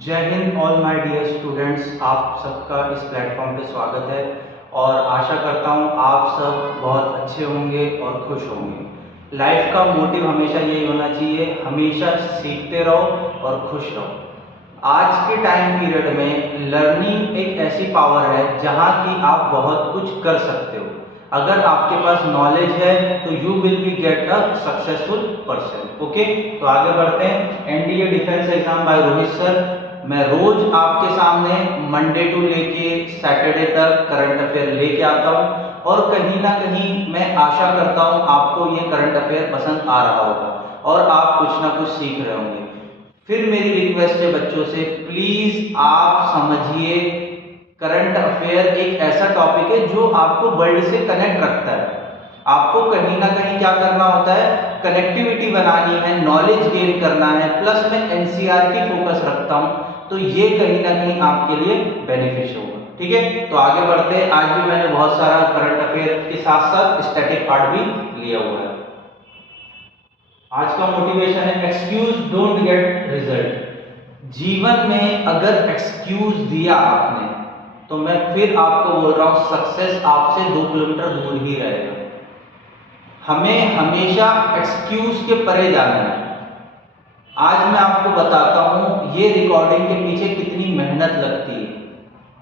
जय Hind all my dear students. आप सबका इस प्लेटफॉर्म पे स्वागत है और आशा करता हूँ आप सब बहुत अच्छे होंगे और खुश होंगे। लाइफ का मोटिव हमेशा यही होना चाहिए, हमेशा सीखते रहो और खुश रहो। आज के टाइम पीरियड में लर्निंग एक ऐसी पावर है जहाँ की आप बहुत कुछ कर सकते हो। अगर आपके पास नॉलेज है तो you will be get a successful person. Okay, तो आगे बढ़ते हैं। NDA defence exam by Rohit sir. मैं रोज आपके सामने मंडे टू लेके सैटरडे तक करंट अफेयर लेके आता हूँ और कहीं ना कहीं मैं आशा करता हूँ आपको ये करंट अफेयर पसंद आ रहा होगा और आप कुछ ना कुछ सीख रहे होंगे। फिर मेरी रिक्वेस्ट है बच्चों से, प्लीज आप समझिए करंट अफेयर एक ऐसा टॉपिक है जो आपको वर्ल्ड से कनेक्ट रखता है। आपको कहीं ना कहीं क्या करना होता है, कनेक्टिविटी बनानी है, नॉलेज गेन करना है, प्लस मैं एनसीईआरटी फोकस रखता हूं, तो ये कहीं ना कहीं आपके लिए बेनिफिशियल होगा। ठीक है, तो आगे बढ़ते हैं। आज भी मैंने बहुत सारा करंट अफेयर के साथ साथ स्टैटिक पार्ट भी लिया हुआ है। आज का मोटिवेशन है एक्सक्यूज डोंट गेट रिजल्ट। जीवन में अगर एक्सक्यूज दिया आपने तो मैं फिर आपको बोल रहा हूं सक्सेस आपसे 2 किलोमीटर दूर ही रहेगा। हमें हमेशा एक्सक्यूज के परे जाना है। आज मैं आपको बताता हूं ये रिकॉर्डिंग के पीछे कितनी मेहनत लगती है।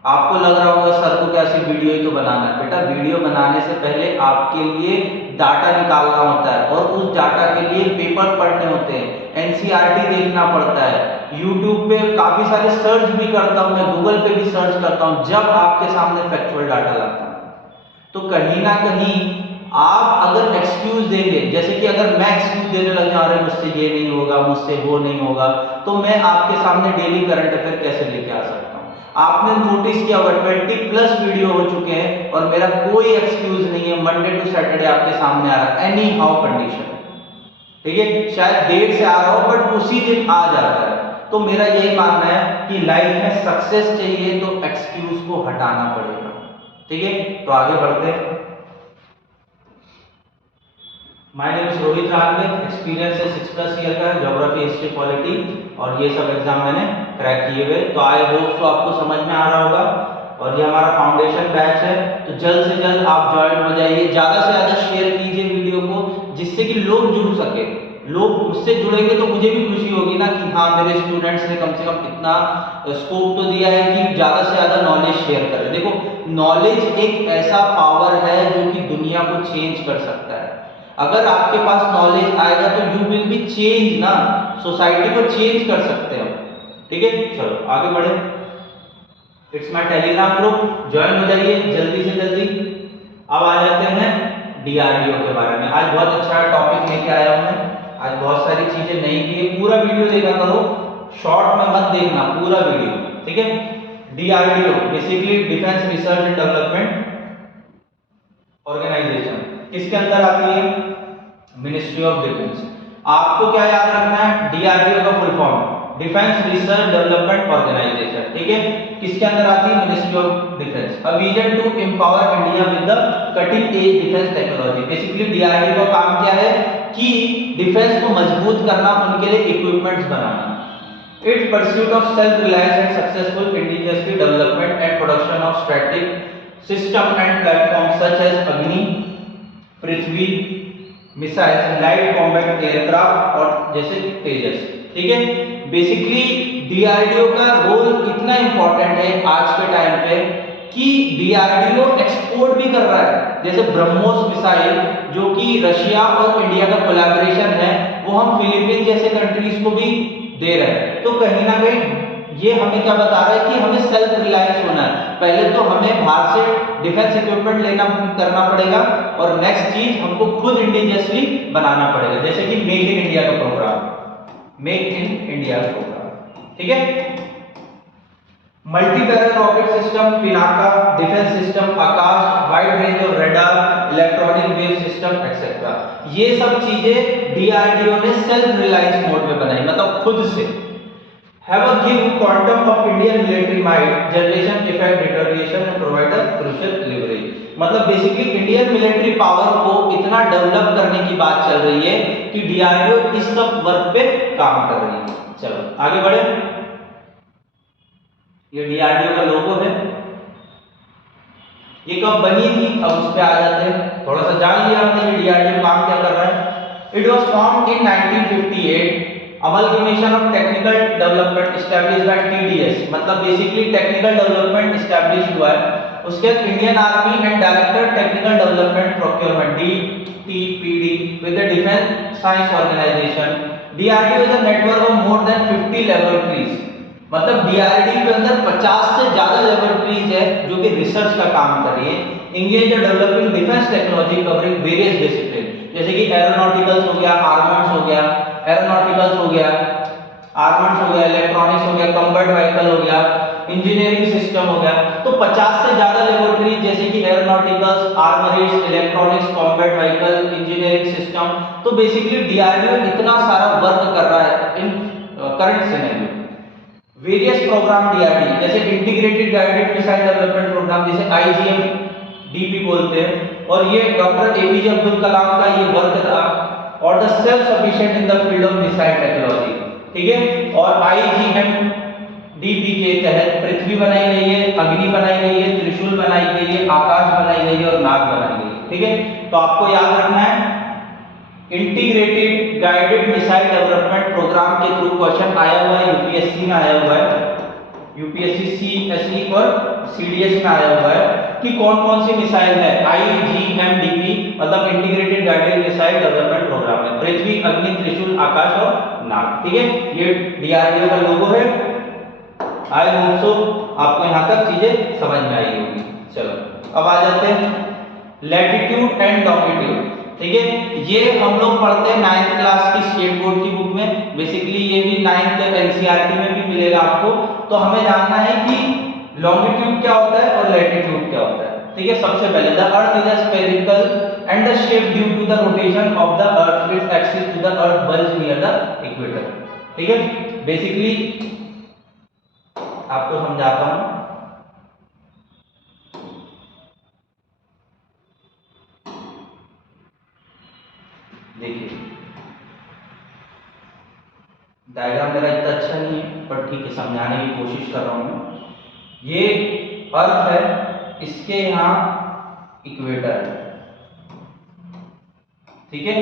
आपको लग रहा होगा सर को कैसे वीडियो ही तो बनाना है। बेटा, वीडियो बनाने से पहले आपके लिए डाटा निकालना होता है और उस डाटा के लिए पेपर पढ़ने होते हैं, एनसीईआरटी देखना पड़ता है, यूट्यूब पे काफी सारे सर्च भी करता हूं, मैं गूगल पे भी सर्च करता हूं जब आपके सामने फैक्चुअल डाटा लाता हूं। तो कहीं ना कहीं आप अगर एक्सक्यूज देंगे, जैसे कि अगर मैं एक्सक्यूज देने लग जाऊं, अरे मुझसे ये नहीं होगा, मुझसे वो नहीं होगा, तो मैं आपके सामने डेली करंट अफेयर कैसे लेके आ सकता हूं। आपने नोटिस किया होगा 20+ वीडियो हो चुके हैं और मेरा कोई एक्सक्यूज नहीं है, मंडे टू सैटरडे आपके सामने आ रहा है, एनी हाउ कंडीशन। ठीक है, शायद देर से आ रहा हो बट उसी दिन आ जाता है। तो मेरा यही मानना है कि लाइफ में सक्सेस चाहिए तो एक्सक्यूज को हटाना पड़ेगा। ठीक है, तो आगे बढ़ते हैं। My name is Rohit रानवे, experience है 6+ ईयर का, ज्योग्राफी, हिस्ट्री, पॉलिटी और ये सब एग्जाम मैंने क्रैक किए हुए। तो आई होप सो आपको समझ में आ रहा होगा और ये हमारा फाउंडेशन बैच है, तो जल्द से जल्द आप ज्वाइन हो जाइए। ज़्यादा से ज़्यादा शेयर कीजिए वीडियो को जिससे कि लोग जुड़ सके। लोग मुझसे जुड़ेंगे तो मुझे भी खुशी होगी ना कि हाँ मेरे स्टूडेंट्स ने कम से कम इतना स्कोप तो दिया है कि ज़्यादा से ज़्यादा नॉलेज शेयर करें। देखो, नॉलेज एक ऐसा पावर है जो कि दुनिया को चेंज कर सकता है। अगर आपके पास नॉलेज आएगा तो यू विल बी चेंज ना, सोसाइटी को चेंज कर सकते हो। ठीक है, चलो आगे बढ़े। It's my Telegram group, join हो जाइए जल्दी से जल्दी। अब आ जाते हैं डीआरडीओ के बारे में। आज बहुत अच्छा टॉपिक लेके आया हूं मैं। आज बहुत सारी चीजें नई भी है, पूरा वीडियो देखा करो, शॉर्ट में मत देखना, पूरा वीडियो। ठीक है, DRDO basically defence research and development organisation किसके अंदर आती है, मिनिस्ट्री ऑफ डिफेंस। आपको क्या याद रखना है, डीआरडीओ का full form defence research development organisation. ठीक है, किसके अंदर आती है, ministry of defence. A vision to empower India with the cutting edge defence technology. Basically DRDO का काम क्या है कि डिफेंस को मजबूत करना, उनके लिए इक्विपमेंट्स बनाना। Its pursuit of self reliance and successful indigenously development and production of strategic system and platform such as Agni, Prithvi, missiles, light combat aircraft और जैसे तेजस। ठीक है, बेसिकली डीआरडीओ का रोल इतना इंपॉर्टेंट है आज के टाइम पे कि डीआरडीओ एक्सपोर्ट भी कर रहा है। जैसे ब्रह्मोस मिसाइल जो कि रशिया और इंडिया का कोलैबोरेशन है, वो हम फिलीपींस जैसे कंट्रीज को भी दे रहे हैं। तो कहीं ना कहीं ये हमें क्या बता रहा है कि हमें सेल्फ रिलायंस होना है। पहले तो हमें बाहर से डिफेंस इक्विपमेंट लेना करना पड़ेगा और नेक्स्ट चीज हमको खुद इंडिजिनियसली बनाना पड़ेगा, जैसे कि मेक इन इंडिया का प्रोग्राम, मेक इन इंडिया का प्रोग्राम। ठीक है, multi barrel rocket system, Pinaka defence system, Akash, wide range of radar, electronic wave system etcetera. ये सब चीजें डीआरडीओ ने सेल्फ रिलायंस मोड में बनाई, मतलब खुद से। Have a give quantum of Indian military might, generation, effect, deterioration and provide a crucial leverage। मतलब बेसिकली इंडियन मिलिट्री पावर को इतना डेवलप करने की बात चल रही है कि डीआरडीओ इस सब वर्क पे काम कर रही है। चलो आगे बढ़े। ये डीआरडीओ का लोगो है। ये कब बनी थी, अब उस पे आ जाते हैं। थोड़ा सा जान लिया हमने ये डीआरडीओ काम क्या कर रहा है। It was formed in 1958, amalgamation of technical development established by TDS, मतलब बेसिकली टेक्निकल डेवलपमेंट एस्टैब्लिश हुआ है। उसके बाद Indian army and director technical development procurement DTPD with the defence science organisation. DRDO is a network of more than 50 laboratories, मतलब DRDO के अंदर 50 से ज्यादा लेबोरेटरीज है जो कि रिसर्च का काम कर रही है। Engage in developing defence technology covering various discipline, जैसे कि एरोनॉटिकल्स हो गया, आर्मेंट्स हो गया, एरोनॉटिकल्स हो गया, आर्मेंट्स हो गया, इलेक्ट्रॉनिक्स हो गया, कंबर्ड व्हीकल हो गया, इंजीनियरिंग सिस्टम हो गया। तो 50 से ज्यादा लेबोरेटरी जैसे कि aeronauticals, armouries, electronics, combat vehicle, engineering system. तो बेसिकली डीआरडीओ इतना सारा वर्क कर रहा है in current scenario. Various programme DRD जैसे integrated guided missile development programme, जिसे आईजीएम डीपी बोलते हैं, और ये डॉक्टर एपीजे अब्दुल कलाम का ये वर्क था। और the self sufficient in the field of missile technology, ठीक है। और आईजीएम डीपी के तहत पृथ्वी बनाई गई है, अग्नि बनाई गई है, त्रिशूल बनाई गई है, आकाश बनाई गई है और नाग बनाई गई है, ठीक है। तो आपको याद रखना है integrated guided missile development programme के थ्रू क्वेश्चन आया हुआ है, यूपीएससी में आया हुआ है, यूपीएससी सीएसई और सीडीएस में आया हुआ है कि कौन कौन सी मिसाइल है। आईजीएमडीपी मतलब integrated guided missile development programme है, पृथ्वी, अग्नि, त्रिशूल, आकाश और नाग, ठीक है। ये डीआरडीओ का लोगो है। आई होप सो आपको यहाँ तक चीजें समझ में आई होगी। चलो अब आ जाते हैं लैटिट्यूड एंड लॉन्गिट्यूड, ठीक है। ये हम लोग पढ़ते हैं 9th क्लास की स्टेट बोर्ड की बुक में, बेसिकली ये भी 9th एनसीईआरटी में भी मिलेगा आपको। तो हमें जानना है कि लॉन्गिट्यूड क्या होता है और लैटिट्यूड क्या होता है, ठीक है। सबसे पहले the earth is a spherical and the shape due to the rotation of the earth is axis to the earth bulge near the equator, ठीक है। बेसिकली आपको समझाता हूं। देखिए डायग्राम मेरा इतना अच्छा नहीं है पर ठीक है, समझाने की कोशिश कर रहा हूं मैं। ये अर्थ है, इसके यहां इक्वेटर है, ठीक है।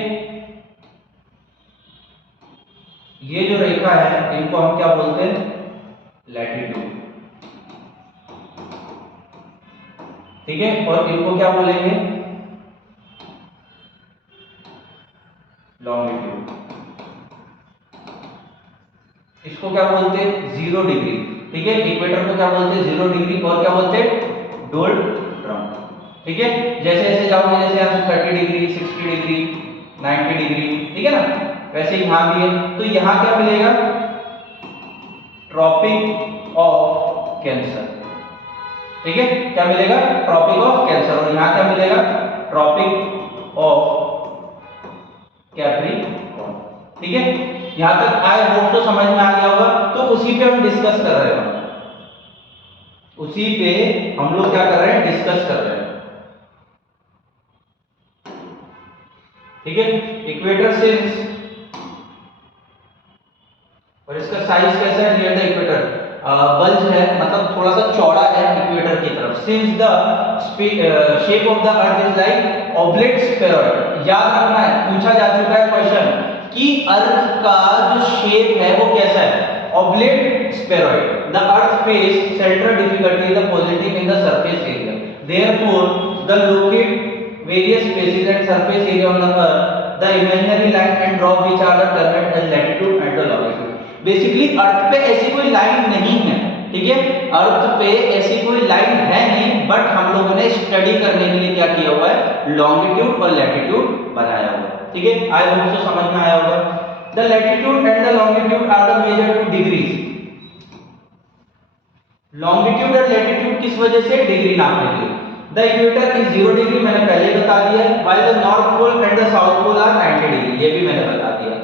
ये जो रेखा है इनको हम क्या बोलते हैं, लैटिट्यूड, ठीक है। और इनको क्या बोलेंगे, लॉन्गिट्यूड। इसको क्या बोलते हैं, 0 डिग्री, ठीक है। इक्वेटर को क्या बोलते हैं, 0 डिग्री, और क्या बोलते हैं, डोल्ड्रम, ठीक है। जैसे जैसे जाओगे, जैसे यहाँ से 30 डिग्री, 60 डिग्री, 90 डिग्री, ठीक है ना, वैसे यहां भी है। तो यहां क्या मिलेगा, ट्रॉपिक ऑफ कैंसर, ठीक है। क्या मिलेगा, ट्रॉपिक ऑफ कैंसर, और यहां क्या मिलेगा, ट्रॉपिक ऑफ कैप्रिकॉर्न, ठीक है। यहां तक आई होप तो समझ में आ गया होगा। तो उसी पे हम डिस्कस कर रहे हैं, उसी पे हम लोग क्या कर रहे हैं, डिस्कस कर रहे हैं, ठीक है। इक्वेटर सिंस, और इसका साइज कैसा है, नियर द इक्वेटर, बल्ज है, मतलब थोड़ा सा चौड़ा है इक्वेटर की तरफ। Since the shape of the earth is like oblate spheroid, याद रखना है, पूछा जा चुका है क्वेश्चन कि अर्थ का जो शेप है वो कैसा है, oblate spheroid. The earth face central difficulty the positive in the surface area, therefore the locate various places and surface area on the earth, the imaginary line and drop which are the termed as latitude and the longitude. Basically earth पे ऐसी कोई line नहीं है, ठीक है। अर्थ पे ऐसी कोई लाइन है नहीं, बट हम लोगों ने स्टडी करने के लिए क्या किया हुआ है, लॉन्गिट्यूड और लैटिट्यूड बनाया हुआ है, ठीक है। आई होप सो समझ में आया होगा। The latitude and the longitude are the measure to degrees. Longitude और लैटिट्यूड किस वजह से, डिग्री नापने के लिए। द इक्वेटर इज 0 डिग्री, मैंने पहले बता दिया है। While the north pole and the south pole are 90 degree, ये भी मैंने बता दिया।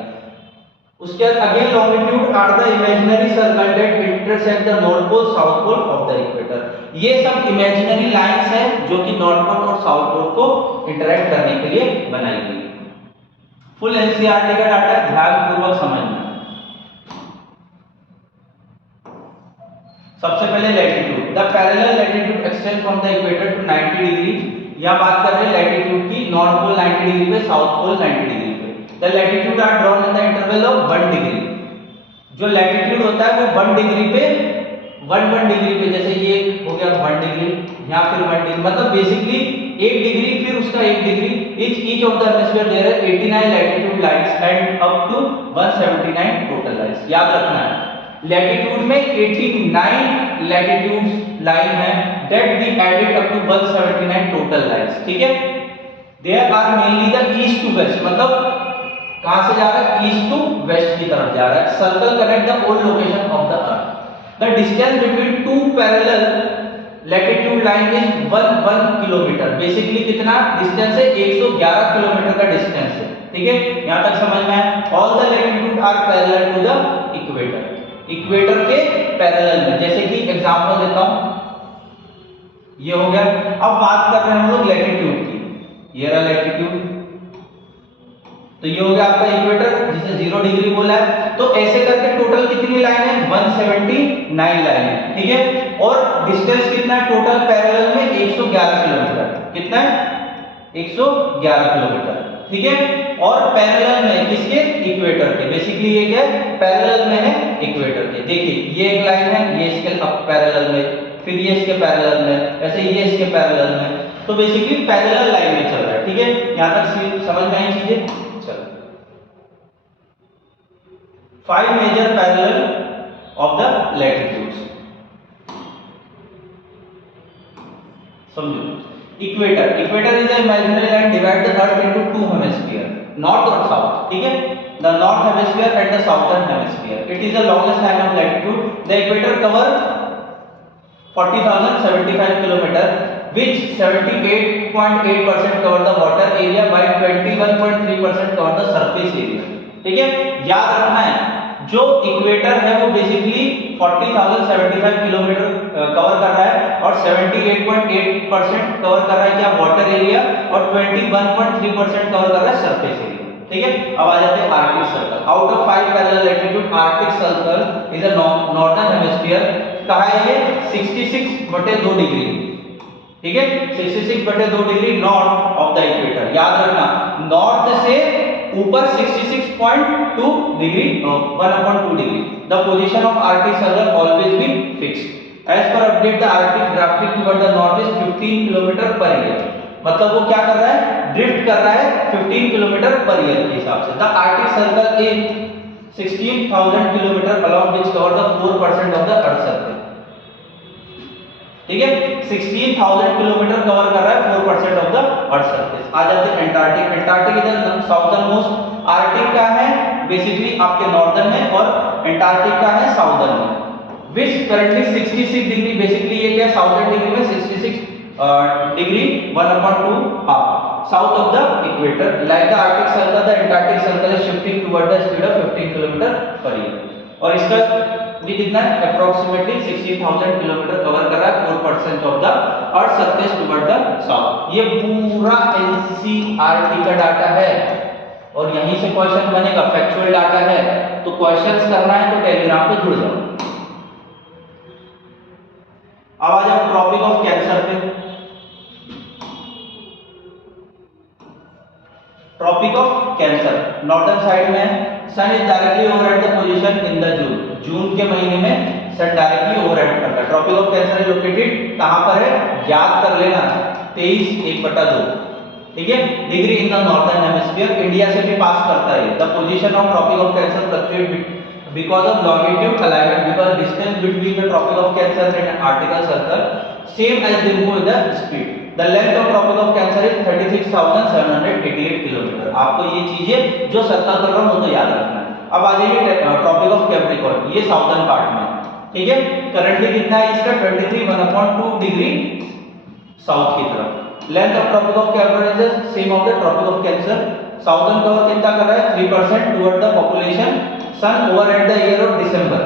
उसके बाद again longitude are the imaginary circle that intersect the north pole south pole of the equator. ये सब इमेजिनरी लाइंस हैं जो कि नॉर्थ पोल और साउथ पोल को इंटरैक्ट करने के लिए बनाई गई। फुल एनसीईआरटी का डाटा ध्यानपूर्वक समझना। सबसे पहले latitude, the parallel latitude extend from the equator to 90 degree. यहां बात कर रहे हैं लैटिट्यूड की, नॉर्थ पोल 90 डिग्री पे, साउथ पोल 90 डिग्री पे। The latitude are drawn in the interval of 1 degree. जो लैटिट्यूड होता है वो 1 डिग्री पे 1 डिग्री पे, जैसे ये हो गया 1 डिग्री, यहाँ फिर 1 डिग्री, मतलब बेसिकली 1 डिग्री फिर उसका 1 degree. Each of the hemisphere there are 89 latitude lines and up to 179 total lines. याद रखना है लैटिट्यूड में 89 लैटिट्यूड लाइन है, that we added up to 179 total lines. ठीक है, there are mainly the east to west, मतलब कहां से जा रहा है, ईस्ट टू वेस्ट की तरफ जा रहा है। Circle connect the old location of the earth. The distance between two parallel latitude line is 1 kilometre. Basically कितना डिस्टेंस है, 111 किलोमीटर का डिस्टेंस है। ठीक है, यहां तक समझ में आया। All the latitude are parallel to the equator, equator के पैरेलल में। जैसे कि एग्जांपल देता हूं, ये हो गया। अब बात कर रहे हैं हम लोग लैटिट्यूड की, ये रहा लैटिट्यूड, तो ये हो गया आपका इक्वेटर जिसे 0 डिग्री बोला है। तो ऐसे करके टोटल कितनी लाइन है, 179 लाइन है। ठीक है, और डिस्टेंस कितना है टोटल पैरेलल में, 111 किलोमीटर। कितना है, 111 किलोमीटर। ठीक है, और पैरेलल में किसके, इक्वेटर के। बेसिकली ये क्या है, पैरेलल में है इक्वेटर के। देखिए ये एक लाइन है, ये इसके पैरेलल में, फिर ये इसके पैरेलल में, ऐसे ये इसके पैरेलल में। तो बेसिकली पैरेलल लाइन में चल रहा है। ठीक है, यहां तक समझ में आई चीजें। चलो, 5 major parallel of the latitudes. समझो, equator, equator is a imaginary line divide the earth into 2 hemisphere, north और साउथ। ठीक है, the north hemisphere and the southern hemisphere. It is the longest line of latitude. The equator cover 40,075 kilometre, which 78.8% cover the water area by 21.3% cover the surface area। ठीक है, याद रखना है जो equator है वो बेसिकली 40,075 किलोमीटर कवर कर रहा है और 78.8% कवर कर रहा है क्या, वाटर एरिया, और 21.3% कवर कर रहा है सरफेस एरिया। ठीक है, अब आ जाते हैं arctic circle. Out of 5 parallel latitude, arctic circle is a northern hemisphere. कहा है ये 66/2 डिग्री। ठीक है, 66/2 degree north of the equator. याद रखना नॉर्थ से ऊपर 66.2 degree, 1/2 degree. The position of arctic circle always be fixed. As per update the arctic drafting toward the north is 15 kilometre per year. मतलब वो क्या कर रहा है, ड्रिफ्ट कर रहा है 15 किलोमीटर पर ईयर के हिसाब से। The Arctic circle is 16,000 kilometre along which cover the 4% of the earth surface। ठीक है, 16,000 किलोमीटर कवर कर रहा है 4% ऑफ द अर्थ सरफेस। आ जाते हैं एंटार्क्टिक। एंटार्क्टिक इधर साउदर्न मोस्ट, आर्कटिक का है बेसिकली आपके नॉर्दर्न में, और एंटार्क्टिक का है साउदर्न में। विच करंटली 66 डिग्री, बेसिकली ये क्या साउदर्न डिग्री में 66 degree 1/2 half south of the equator. Like the Arctic circle, the antarctic circle is shifting toward the speed of 15 kilometre per year. और इसका भी कितना है, अप्रोक्सीमेटली 60,000 किलोमीटर कवर कर रहा है, 4% of the earth surface toward the south. ये पूरा एनसीईआरटी का डाटा है और यहीं से क्वेश्चन बनेगा, फैक्चुअल डाटा है। तो क्वेश्चंस करना है तो टेलीग्राम पे जुड़ जाओ। अब आ जाओ ट्रॉपिक ऑफ कैंसर पे। Tropic of Cancer northern side में है। Sun is directly overhead the position in the June, June के महीने में सन डायरेक्टली ओवरहेड करता है। Tropic of Cancer is located कहां पर है, याद कर लेना 23/1/2। ठीक है, degree in the northern hemisphere, India से भी पास करता है। The position of tropic of Cancer fluctuate because of longitude alignment, because distance between the tropic of cancer and arctic circle same as they move with the speed. The length of tropic of cancer is 36,788 kilometre. आपको ये चीजें जो circle कर रहा हूं वो तो याद रखना है। अब आ जाइए ट्रॉपिक ऑफ कैप्रिकॉर्न, ये साउदर्न पार्ट में। ठीक है, करंटली कितना है इसका 23 1/2 डिग्री साउथ की तरफ। Length of tropic of Capricorn is same of the tropic of cancer. Southern cover कितना कर रहा है 3% toward the population. Sun over at the year of December.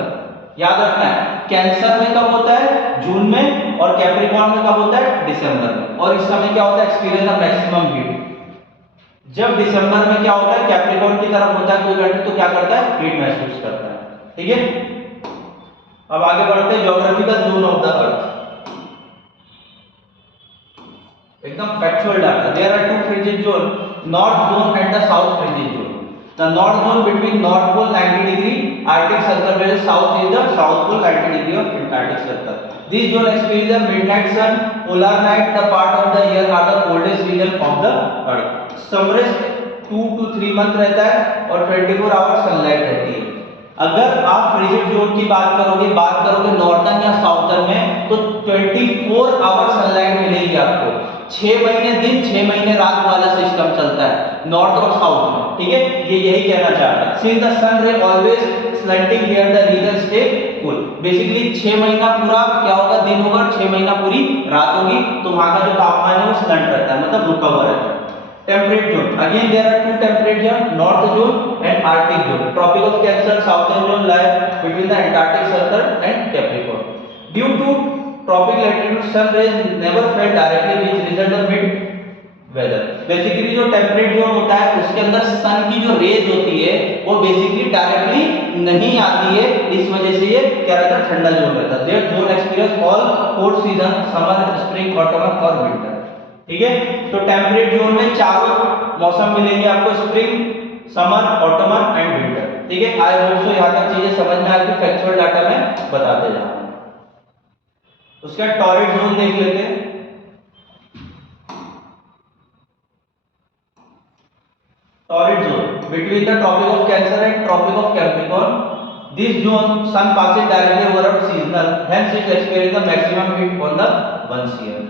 याद रखना है कैंसर में कब होता है, जून में, और कैप्रिकॉर्न में कब होता है, दिसंबर में। और इस समय क्या होता है, एक्सपीरियंस द मैक्सिमम हीट। जब दिसंबर में क्या होता है, कैप्रिकॉर्न की तरफ होता है कोई व्यक्ति तो क्या करता है, हीट महसूस करता है। ठीक है, अब आगे बढ़ते हैं geographical zone of the earth, एकदम factual data. There are two frigid zone, north zone and the south frigid zone. The north zone between north pole 90 degree arctic circle, whereas south is the south pole 90 degree of antarctic circle. This zone experiences the midnight sun, polar night. The part of the year are the coldest region of the earth. Summers 2 to 3 month रहता है और 24 our sunlight रहती है। अगर आप frigid zone की बात करोगे नॉर्थर्न या साउथर्न में, तो 24 आवर सनलाइट मिलेगी आपको। 6 महीने दिन 6 महीने रात वाला सिस्टम चलता है नॉर्थ और साउथ में, ठीक है। ये यही कहना चाहता है। Since the sun ray always slanting here the region stay cool. Basically 6 महीना पूरा क्या होगा, दिन होगा, और 6 महीना पूरी रात होगी, तो वहां का जो तापमान है वो स्लंट रहता है, मतलब रुका हुआ रहता है। Temperate zone, again there are two temperate zone, north zone and arctic zone. Tropic of cancer southern zone lie between the antarctic circle and Capricorn. Due to tropic latitude sun rays never fell directly which result in mid weather. Basically जो temperate zone होता है उसके अंदर सन की जो raise होती है वो बेसिकली डायरेक्टली नहीं आती है, इस वजह से ये क्या रहता है, ठंडा जोन रहता है। There zone experience all 4 season, summer, spring, autumn और विंटर, ठीक है। तो टेम्परेट जोन में चारों मौसम मिलेंगे आपको, spring, summer, autumn and winter, ठीक है। आई होप सो यहां तक चीजें समझ में आ गई, फैक्चुअल डाटा में बताते जा रहा हूं। उसका टॉरिड जोन देख लेते हैं। Torrid zone between the tropic of cancer and tropic of Capricorn. This zone sun passes directly over a seasonal, hence it experience the maximum heat on the once year.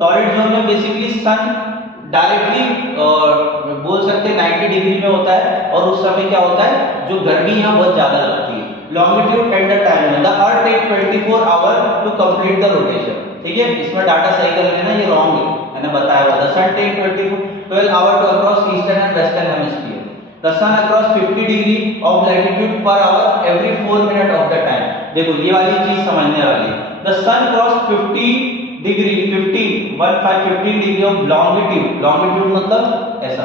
Torrid zone में basically सन directly बोल सकते हैं 90 degree में होता है, और उस समय क्या होता है, जो गर्मी है बहुत ज्यादा लगती है। Longitude and the time, the earth take 24 hour to complete the rotation, ठीक है। इसमें डाटा सही कर लेना, ये रॉन्ग है, मैंने बताया हुआ था। Sun take 12 hour to across eastern and western hemisphere. The sun across 50 degree of latitude per hour every 4 minute of the time. देखो ये वाली चीज समझने वाली है। The sun cross 50 degree 15 degree of longitude, longitude मतलब ऐसा,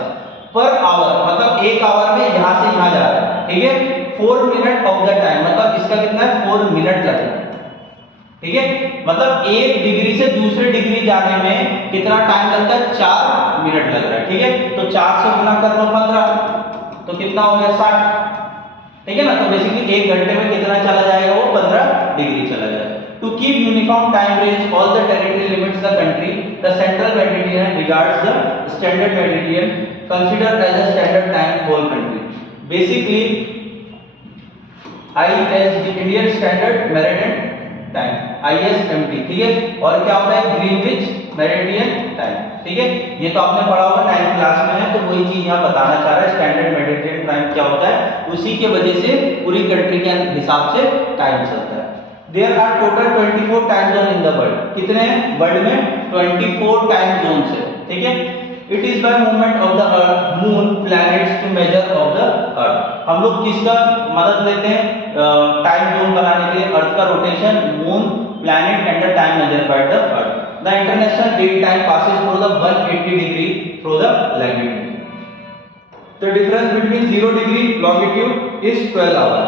पर आवर मतलब 1 आवर में यहां से यहां जा रहा है, ठीक है। 4 मिनट ऑफ द टाइम मतलब इसका कितना है, 4 मिनट लगेगा, ठीक है। मतलब 1 डिग्री से दूसरे डिग्री जाने में कितना टाइम लगता है, 4 मिनट लग रहा है, ठीक है। तो 4 से गुना कर लो 15, तो कितना हो गया 60, ठीक है ना। तो बेसिकली 1 घंटे में कितना चला जाएगा, वो 15 डिग्री चला जाएगा। To keep uniform time range, all the territory limits the country. The central Mediterranean regards the standard Mediterranean considered as a standard time whole country. Basically, ISD Indian Standard Meridian Time, ISMT, ठीक है। और क्या होता है, Greenwich meridian time, ठीक है। ये तो आपने पढ़ा होगा 9th क्लास में है, तो वही चीज यहाँ बताना चाह रहा है। स्टैंडर्ड मेडिटेरियन टाइम क्या होता है, उसी के वजह से पूरी कंट्री के हिसाब से टाइम चलता है। There are total 24 time zone in the world. कितने हैं वर्ल्ड में, 24 टाइम जोन है, ठीक है। It is by movement of the earth, moon, planets to measure of the earth. हम लोग किसका मदद लेते हैं टाइम जोन बनाने के लिए, अर्थ का rotation, moon, planet and the time measure by the earth. The international date time passes through the 180 degree through the latitude. The difference between 0 degree longitude is 12 hour,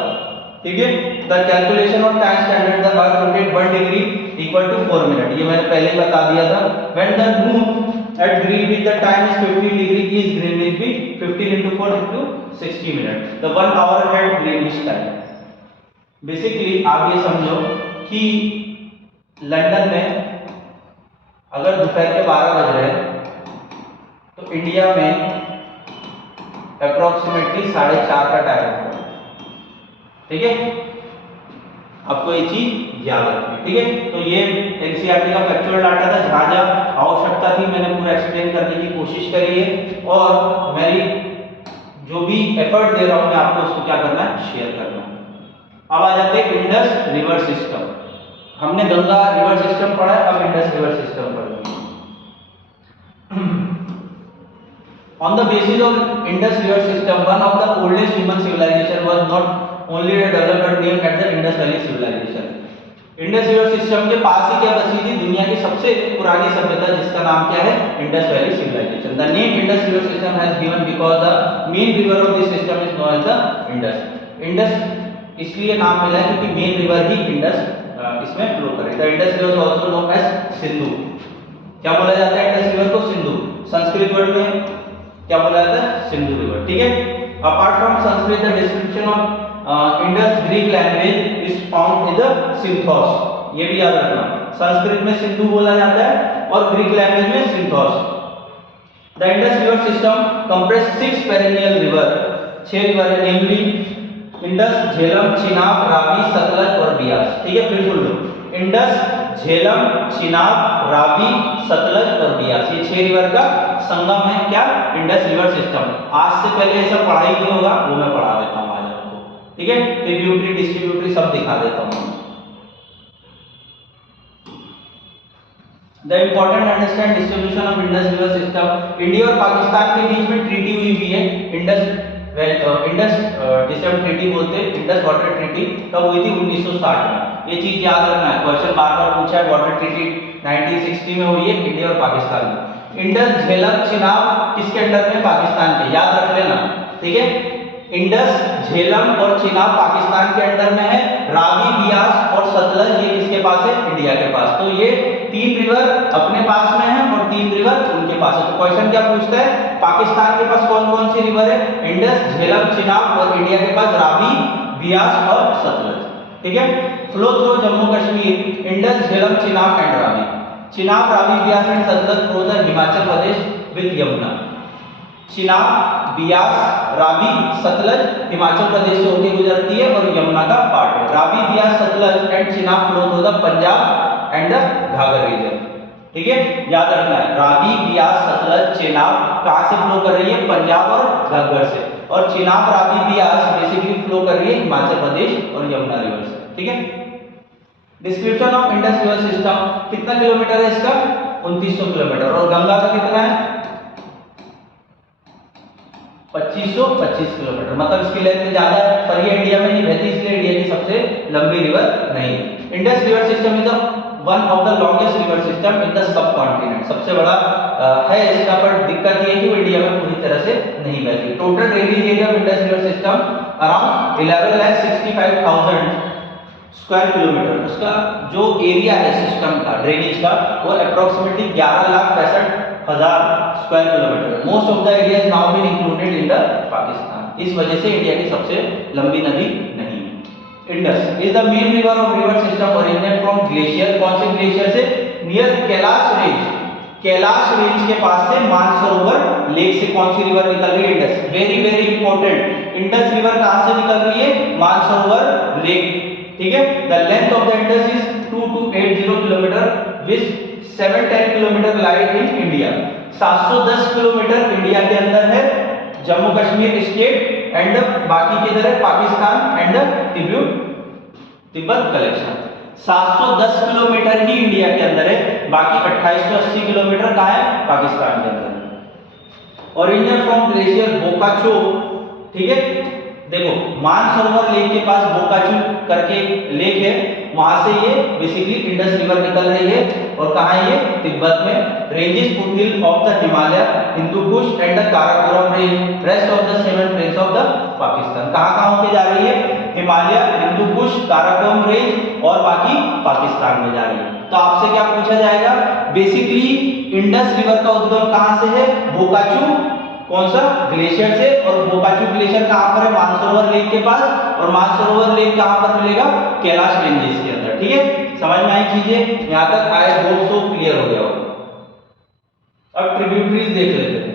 ठीक है। The calculation of time standard, the earth rotate 1 degree equal to 4 minute, ये मैंने पहले ही बता दिया था। When the moon at Greenwich the time is 15 degree, is Greenwich भी 15 into 4 into 60 minute, the 1 hour at Greenwich time. Basically आप ये समझो कि लंदन में अगर दोपहर के 12 बज रहे हैं, तो इंडिया में अप्रोक्सीमेटली 4:30 का टाइम है, ठीक है। आपको ये चीज याद रखनी है, ठीक है। तो ये एनसीईआरटी का फैक्चुअल डाटा था, जहां जहां आवश्यकता थी मैंने पूरा एक्सप्लेन करने की कोशिश करी है, और मेरी जो भी एफर्ट दे रहा हूं मैं आपको उसको क्या करना है, शेयर करना है। अब आ जाते हैं इंडस रिवर सिस्टम। हमने गंगा रिवर सिस्टम पढ़ा है, अब इंडस रिवर सिस्टम पढ़ेंगे। On the basis of Indus River system, one of the oldest human civilization was not only developed but named as the Indus Valley civilization. Indus river system के पास ही क्या बसी थी, दुनिया की सबसे पुरानी सभ्यता, जिसका नाम क्या है, Indus valley civilization. The name Indus river system has given because the main river of this system is known as the Indus. Indus इसलिए नाम मिला है क्योंकि मेन रिवर ही इंडस इसमें फ्लो करे। The Indus river is also known as Sindhu. क्या बोला जाता है इंडस रिवर को? सिंधु। संस्कृत वर्ड में क्या बोला जाता है? सिंधु रिवर। ठीक है। Apart from Sanskrit the description of Indus Greek language is found in the Sinthos. ये भी याद रखना, संस्कृत में सिंधु बोला जाता है और ग्रीक लैंग्वेज में Sinthos. The Indus river system compress 6 perennial river, 6 river है, नेमली इंडस, झेलम, चिनाब, रावी, सतलज और बियास। ठीक है, फिर सुन लो, इंडस, झेलम, चिनाब, रावी, सतलज और बियास, ये 6 रिवर का संगम है क्या? Indus river system. आज से पहले ऐसा पढ़ाई नहीं होगा, वो मैं पढ़ा देता हूँ आज आपको। ठीक है, ट्रिब्यूटरी डिस्ट्रीब्यूटरी सब दिखा देता हूँ। The important understand distribution of Indus river system. India और पाकिस्तान के बीच में ट्रीटी हुई हुई है इंडस जिसे हम ट्रीटी बोलते हैं, इंडस वाटर ट्रीटी कब हुई थी? 1960 में। ये चीज याद रखना है, क्वेश्चन बार बार पूछा है। वाटर ट्रीटी 1960 में हुई है इंडिया और पाकिस्तान में। इंडस, झेलम, चिनाब किसके अंडर में? पाकिस्तान के, याद रख लेना। ठीक है, इंडस, झेलम और चिनाब पाकिस्तान के अंडर में है। रावी, बियास और सतलज ये किसके पास है? इंडिया के पास। तो ये 3 रिवर अपने पास में है और 3 रिवर उनके पास है। तो क्वेश्चन क्या पूछता है? पाकिस्तान के पास कौन कौन सी रिवर है? इंडस, झेलम, चिनाब, और इंडिया के पास रावी, बियास और सतलज। ठीक है। Flow through Jammu Kashmir, Indus, Jhelum, Chenab and Ravi. Chenab, Ravi, Beas and Sutlej flow the Himachal Pradesh with Yamuna. Chenab, Beas, Ravi, Sutlej Himachal Pradesh से होकर गुजरती है और यमुना का पार्ट है। Ravi, Beas, Sutlej and Chenab flow through the Punjab and the Ghaggar region. ठीक है, याद रखना है, रावी, बियास, सतलज, चिनाब कहां से फ्लो कर रही है? पंजाब और घाघर से। और चिनाब, रावी, बियास बेसिकली फ्लो कर रही है हिमाचल प्रदेश और यमुना रिवर से। ठीक है। Description of Indus river system, कितना किलोमीटर है इसका? 2900 किलोमीटर। और गंगा का कितना है? 2525 किलोमीटर। मतलब इसकी लेंथ ज्यादा है, पर ये इंडिया में नहीं बहती, इसलिए इंडिया की सबसे लंबी रिवर नहीं है। Indus river system is one of the longest river system in the sub continent. सबसे बड़ा है इसका, पर दिक्कत ये है कि वो इंडिया में पूरी तरह से नहीं बहती। Total drainage area of Indus river system around 11,65,000 square kilometre. उसका जो एरिया है सिस्टम का, ड्रेनेज का, वो approximately 11,65,000 square kilometre. Most of the area is now been included in the Pakistan. इस वजह से इंडिया की सबसे लंबी नदी नहीं है। Indus is the main river of river system originate from glacier. कौन से ग्लेशियर से? Near Kailash range. Kailash range के पास से मानसरोवर लेक से कौन सी रिवर निकल रही है? Indus. Very very important, Indus river कहां से निकल रही है? मानसरोवर लेक। ठीक है। The length of the Indus is 2280 kilometre which 710 kilometre lie in India. 710 kilometre India के अंदर है, जम्मू कश्मीर स्टेट एंड बाकी किधर है? Pakistan and Tibet collection. 710 kilometre he India के अंदर है, बाकी 2880 किलोमीटर कहाँ है? पाकिस्तान के अंदर। ओरिजिनल फ्रॉम ग्लेशियर बोकाचो। ठीक है, देखो मानसरोवर लेक के पास बोकाचू करके लेक है, वहां से ये बेसिकली इंडस रिवर निकल रही है। और कहाँ है ये? तिब्बत में। Ranges foothill of the Himalaya, Hindu Kush and the Karakoram range, rest of the 7 plains of the Pakistan. कहाँ होके जा रही है? हिमालय, हिंदू कुश, काराकोरम रेंज और बाकी पाकिस्तान में जा रही है। तो आपसे क्या पूछा जाएगा? बेसिकली इंडस रिवर का उद्गम कहाँ से है? बोकाचू, कौन सा? ग्लेशियर से। और बोकाचू ग्लेशियर कहां पर है? मानसरोवर लेक के पास। और मानसरोवर लेक कहां पर मिलेगा? कैलाश रेंजेस के अंदर। ठीक है, समझ में आई चीजें? यहां तक आई होप सो क्लियर हो गया हो। अब ट्रिब्यूटरीज देख लेते हैं।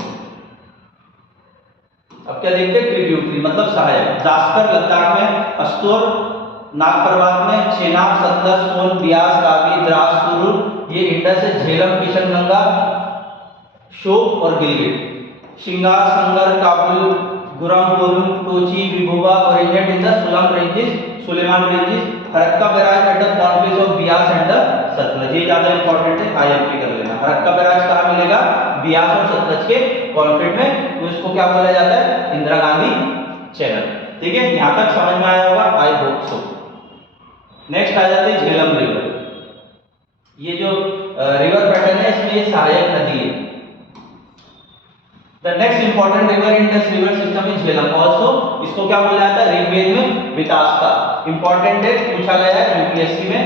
अब क्या देखते हैं? ट्रिब्यूटरी मतलब सहायक। जास्कर लद्दाख में, अस्तोर नागपरवात में, चेनाब, सतलज, सोन, बियास, रावी, द्रास, सुरुल ये इंडस है। झेलम, किशनगंगा, शोक और गिलगिट। शिंगार, संगर, काबुल, गुरम, गोरुल, टोची, विभोवा ओरिजिनेट इन द सुलम ranges, Sulaiman ranges, Harike barrage at the confluence of Beas and the Sutlej. ये ज्यादा इंपॉर्टेंट है, आईएमपी कर लेना। हरक्का बैराज कहां मिलेगा? बियास और सतलज के कॉन्फ्लिक्ट में। तो इसको क्या बोला जाता है? इंदिरा गांधी चैनल। ठीक है, यहां तक समझ में आया होगा, आई होप सो। नेक्स्ट आ जाते हैं झेलम रिवर। ये जो रिवर पैटर्न है इसमें ये सहायक नदी है। The next important river in this river system is Jhelum. Also इसको क्या बोला जाता है, ऋग्वेद में वितास्ता। इंपॉर्टेंट है, पूछा गया है यूपीएससी में,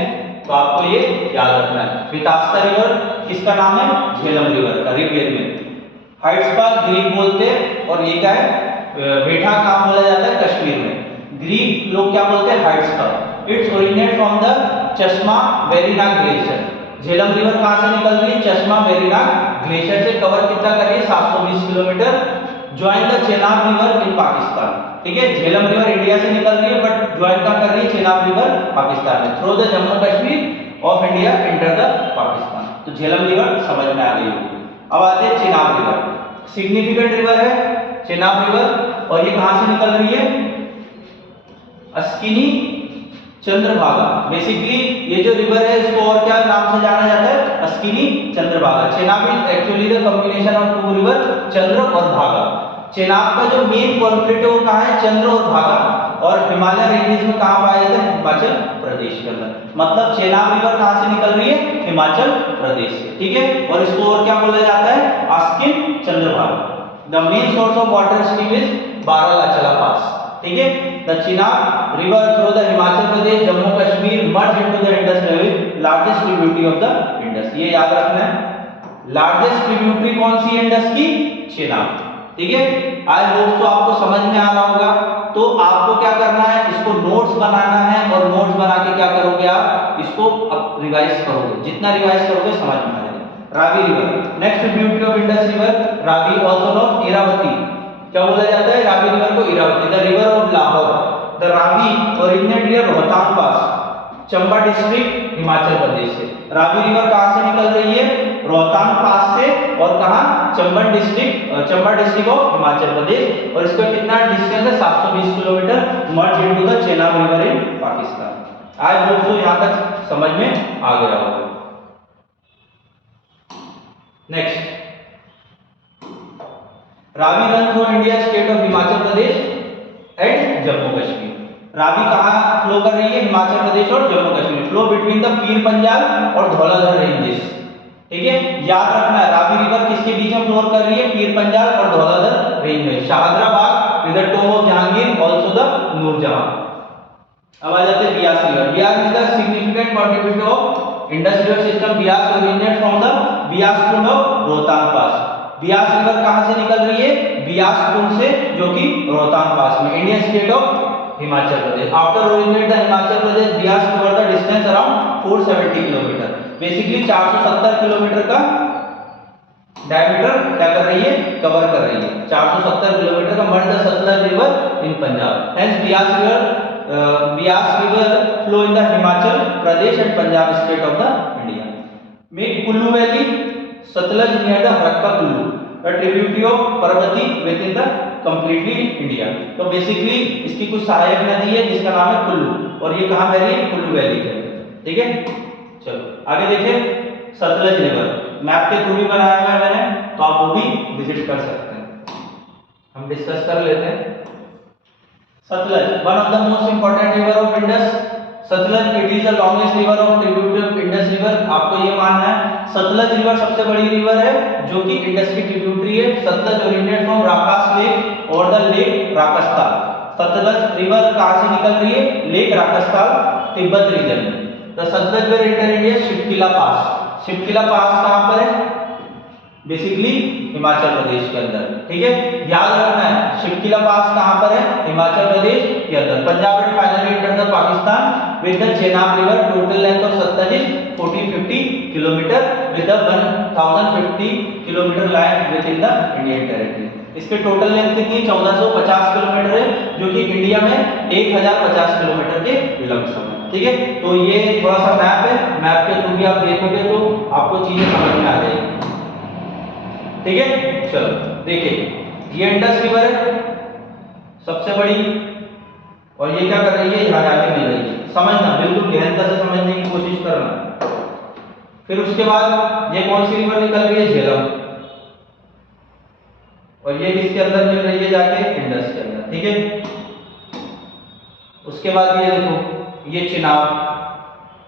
तो आपको ये याद रखना है। वितास्ता रिवर किसका नाम है, झेलम रिवर का, ऋग्वेद में। हाइट्सपा ग्रीक बोलते हैं, और ये क्या है, बेटा काम बोला जाता है कश्मीर में। ग्रीक लोग क्या बोलते हैं, हाइट्सपा। इट्स ओरिजिनेट फ्रॉम द चश्मा वेरीनाग ग्लेशियर। झेलम रिवर कहां से निकल रही है, चश्मा वेरीनाग ग्लेशियर से। कवर कितना कर रही है, 720 kilometre. Join the Chenab river in Pakistan. ठीक है, झेलम रिवर इंडिया से निकल रही है, बट ज्वाइन कहां कर रही है, चेनाब रिवर पाकिस्तान में। Through the Jammu Kashmir of India enter the Pakistan. तो झेलम रिवर समझ में आ गई होगी। अब आते हैं चेनाब रिवर। सिग्निफिकेंट रिवर है चेनाब रिवर, और ये कहां से निकल रही है, अस्किनी चंद्रभागा। बेसिकली ये जो रिवर है इसको और क्या नाम से जाना जाता है, Askini Chandrabhaga. Chenab is actually the combination of two river, Chandra और भागा। चेनाब का जो मेन कॉन्फ्लिक्ट है वो कहां है, चंद्र और भागा। और हिमालय रेंजेस में कहां पाया जाता है, हिमाचल प्रदेश के अंदर। मतलब चेनाब रिवर कहां से निकल रही है, हिमाचल प्रदेश से। ठीक है, और इसको और क्या बोला जाता है, Askin Chandrabhaga. The main source of water stream is Baralachala pass. ठीक है, the Chenab river through the Himachal Pradesh, Jammu Kashmir merge into the Indus river, largest tributary of the Indus. ये याद रखना है, लार्जेस्ट ट्रिब्यूटरी कौन सी है इंडस की, चेनाब। ठीक है, आई होप तो आपको समझ में आ रहा होगा। तो आपको क्या करना है, इसको नोट्स बनाना है, और नोट्स बना के क्या करोगे आप, इसको अब रिवाइज करोगे। जितना रिवाइज करोगे समझ में आ जाएगा। Ravi river, next tributary of Indus river, Ravi also known Iravati. क्या बोला जाता है, रावी रिवर को Iravati. The river of Lahore, the Ravi originate near Rohtang pass, Chamba district, Himachal Pradesh से। रावी रिवर कहां से निकल रही है, रोहतांग पास से, और कहां, चंबा डिस्ट्रिक्ट ऑफ हिमाचल प्रदेश। और इसका कितना डिस्टेंस है, 720 kilometre. Merge into the Chenab river in Pakistan. I hope so यहां तक समझ में आ गया होगा। Next, Ravi run through India state of Himachal Pradesh and Jammu Kashmir. Ravi कहां फ्लो कर रही है, हिमाचल प्रदेश और Jammu Kashmir. Flow between the Pir Panjal और धौलाधर रेंजेस। ठीक है, याद रखना है, रावी रिवर किसके बीच में फ्लो कर रही है, पीर पंजाल और धौलाधर रेंज में। Shahdara Bagh with the tomb of Jahangir, also the Noorjahan. अब आ जाते हैं Beas river. Beas is the significant contributor of Indus river system. Beas originate from the Beas Kund of Rohtang pass. Beas river कहां से निकल रही है, बियास कुंड से, जो कि रोहतांग पास में, Indian state of Himachal Pradesh. After originate the Himachal Pradesh, Beas cover the distance around 470 kilometre. Basically 470 kilometre का डायमीटर क्या कर रही है, कवर कर रही है। 470 किलोमीटर का। Merge the Sutlej river in Punjab. Hence Beas river flow in the Himachal Pradesh and Punjab state of the India. Make Kullu valley Sutlej near the Harappa Kullu, a tributary of Parvati within the completely India। तो बेसिकली इसकी कुछ सहायक नदी है जिसका नाम है कुल्लू, और ये कहां बह रही है, कुल्लू वैली के। ठीक है, चलो आगे देखिए। सतलज रिवर मैप के थ्रू भी बनाया हुआ है मैंने, तो आप वो भी विजिट कर सकते हैं। हम डिस्कस कर लेते हैं। Sutlej, one of the most important river of Indus. Sutlej, it is the longest river of tributary of Indus river. आपको ये मानना है, सतलज रिवर सबसे बड़ी रिवर है जो कि इंडस की ट्रिब्यूटरी है। Sutlej originate from Rakas lake और the lake Rakastal. Sutlej river कहां से निकल रही है, लेक राकस्ताल, तिब्बत रीजन में। The Sutlej river enter India Shipkila pass. Shipkila pass कहां पर है, बेसिकली हिमाचल प्रदेश के अंदर। ठीक है, याद रखना है, शिवकिला पास कहां पर है, हिमाचल प्रदेश के अंदर। Punjab and finally enter the Pakistan with the Chenab river. Total length of Sutlej is 1450 kilometre with the 1050 kilometre line with in the Indian territory. इसके टोटल लेंथ कितनी, 1450 किलोमीटर है, जो कि इंडिया में 1050 किलोमीटर के लमसम है। ठीक है, तो ये थोड़ा सा मैप है, मैप के थ्रू भी आप देखोगे तो आपको चीजें समझ में आ जाएगी। ठीक है, चलो देखिए, ये इंडस रिवर है सबसे बड़ी, और ये क्या कर रही है, यहाँ जाके मिल रही है। समझना, बिल्कुल गहनता से समझने की कोशिश करना। फिर उसके बाद ये कौन सी रिवर निकल रही है, झेलम, और ये किसके अंदर मिल रही है, जाके इंडस के अंदर। ठीक है, उसके बाद ये देखो, ये चिनाब,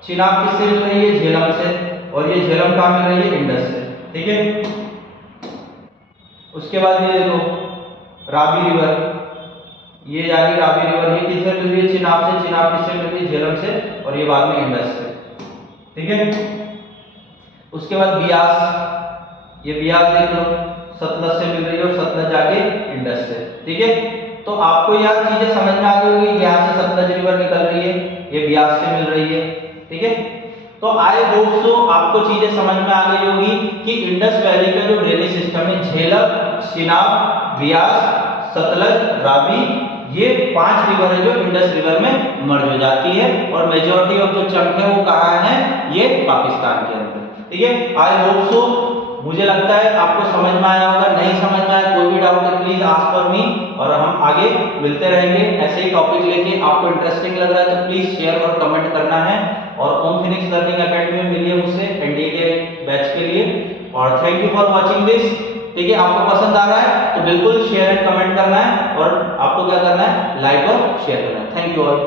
चिनाब किससे मिल रही है, झेलम से, और ये झेलम कहाँ मिल रही है, इंडस से। ठीक है, उसके बाद ये देखो रावी रिवर, ये यानी रावी रिवर, ये किससे मिल रही है? चिनाब से। चिनाब किससे मिल रही है? झेलम से। और ये बाद में इंडस से, ठीक है। उसके बाद बियास, ये बियास देख लो, सतलज से मिल रही है और सतलज जाके इंडस से, ठीक है। तो आपको यार चीजें समझ में आ गई होगी, यहाँ से सतलज रिवर निकल रही है, ये बियास से मिल रही है, ठीक है। तो आई होप सो आपको चीजें समझ में आ गई होगी कि इंडस वैली का जो ड्रेनेज सिस्टम है, झेलम, चिनाब, बियास, सतलज, रावी, ये 5 रिवर है जो इंडस रिवर में मर्ज हो जाती है और मेजॉरिटी ऑफ जो चंक है वो कहाँ है? ये पाकिस्तान के अंदर, ठीक है। आई होप सो, मुझे लगता है आपको समझ में आया होगा। नहीं समझ में आया, कोई भी डाउट है प्लीज आस्क फॉर मी, और हम आगे मिलते रहेंगे ऐसे ही टॉपिक लेके। आपको इंटरेस्टिंग लग रहा है तो प्लीज शेयर और कमेंट करना है, और ओम फिनिक्स लर्निंग एकेडमी में मिलिए मुझसे एनडीए के बैच के लिए। और thank you for watching this, ठीक है। आपको पसंद आ रहा है तो बिल्कुल शेयर एंड कमेंट करना है, और आपको क्या करना है? लाइक और शेयर करना है। Thank you all.